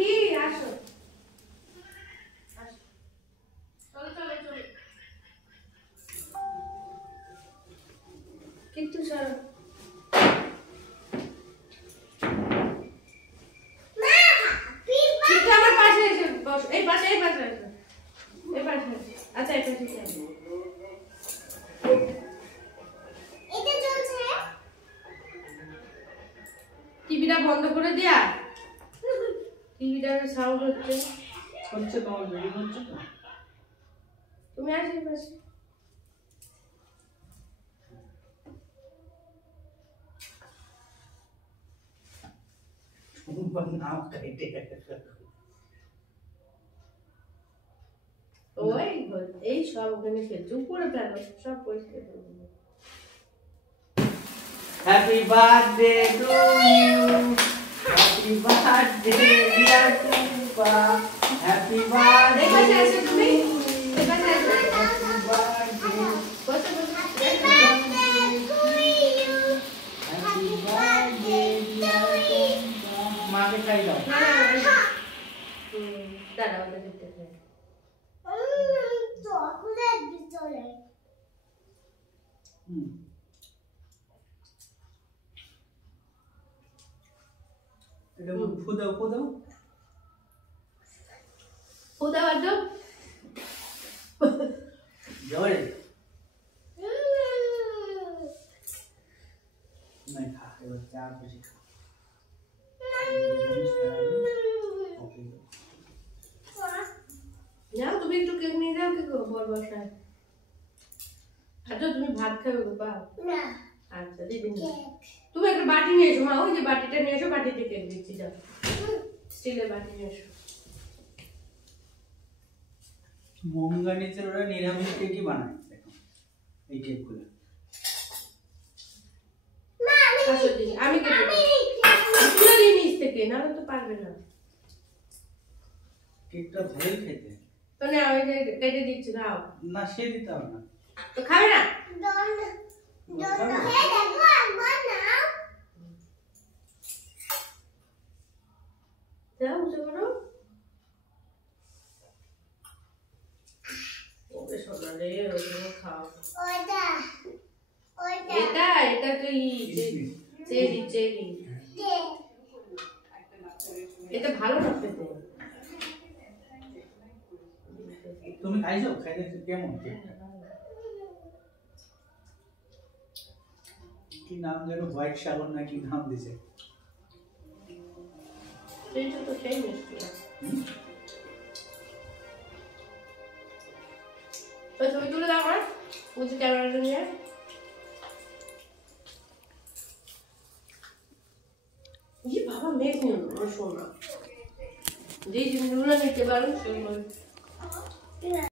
পাখি আসো চলো চলো চলো কিন্তু স্যার আমার পাশে এসে বস এই পাশে এসো এই পাশে আচ্ছা এই পাশে এটা চলছে টিভিটা বন্ধ করে দিয়া টিভিটার সাউন্ড হচ্ছে তোমার ভিডিও হচ্ছে তো তুমি আসো এই পাশে নাম কাইটে ওই এই সব ওখানে খেলছে উপরে ফেলো সব পরিষ্কার করে দেবো happy birthday to you happy birthday dear Tupa happy birthday এই পাশে আসো তুমি এই পাশে আসো হ্যাপি বার্থডে বসো বসো হ্যাপি বার্থডে ডিয়ার টুপা মাকে খাই দাও দাঁড়াও ওটা দেখতে চাই চকলেট ভিতরে এটা ফুদাও ফুদাও ফুদা বাজো জোরে না খা এবার চা বেশি খা যাও তুমি একটু কেক নিয়ে যাও কি করবো বড় বসায় আচ্ছা তুমি ভাত খাবে গো বা না আচ্ছা দিদি কেক তুমি একটা বাটি নিয়ে এসো মা ওই যে বাটিটা নিয়ে এসো বাটিতে কেক দিচ্ছি যাও স্টিলের বাটি নিয়ে এসো মঙ্গা নিচের ওরা নিরামিষ কেকই বানায় দেখো এই কেকগুলো মা আসো দিদি আমি কেটে তুলে দিই নিচ থেকে নাহলে তো পারবে না কেকটা ভালোই খেতে তো না ওই যে কেটে দিচ্ছি নাও না সে দিতে হবে না তো খাবে না দন দন হে দেখো একবার নাও যাও উঠে পড়ো ওকে সোনা রে ওগুলো খাও ওইটা ওইটা এটা তো চেরি চেরি কেক এটা ভালো না খেতে তুমি খাইছো খাইতে কেমন কেকটা কি নাম যেন হোয়াইট সাগর না কি নাম দিছে সেইটা তো সেই মিষ্টি তো ছবি তুলে দাও আমার বুঝি ক্যামেরাটা নিয়ে জি বাবা মেঘ নিও না শোনা যেই জিনিসগুলো নিতে পারো সেগুলো